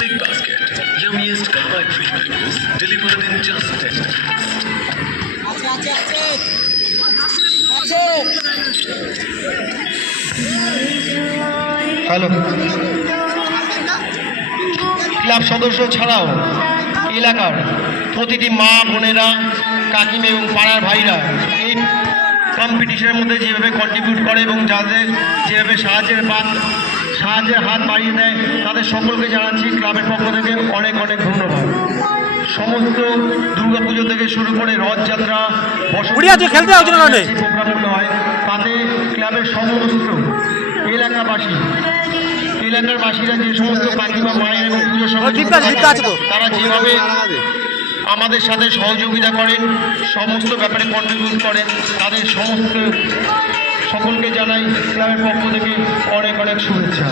Big Basket, yummiest Kawai fish noodles delivered in just 10 minutes. Hello, club সদস্য ছাড়াও এলাকার প্রতিটি মা বোনেরা, কাকিমা এবং পাড়ার ভাইরা এই কম্পিটিশনের মধ্যে যেভাবে কন্ট্রিবিউট করে এবং যাদের যেভাবে সাহায্যের হাত বাড়িয়ে দেয়, তাদের সকলকে জানাচ্ছি ক্লাবের পক্ষ থেকে অনেক অনেক ধন্যবাদ। সমস্ত দুর্গাপুজো থেকে শুরু করে রথযাত্রা, প্রোগ্রামগুলো হয়, তাতে ক্লাবের সমস্ত এলাকাবাসীরা যে সমস্ত কাকিমা মায়ের এবং পুজোর সঙ্গে তারা যেভাবে আমাদের সাথে সহযোগিতা করেন, সমস্ত ব্যাপারে কন্ট্রিবিউট করেন, তাদের সকলকে জানাই ক্লাবের পক্ষ থেকে অনেক অনেক শুভেচ্ছা।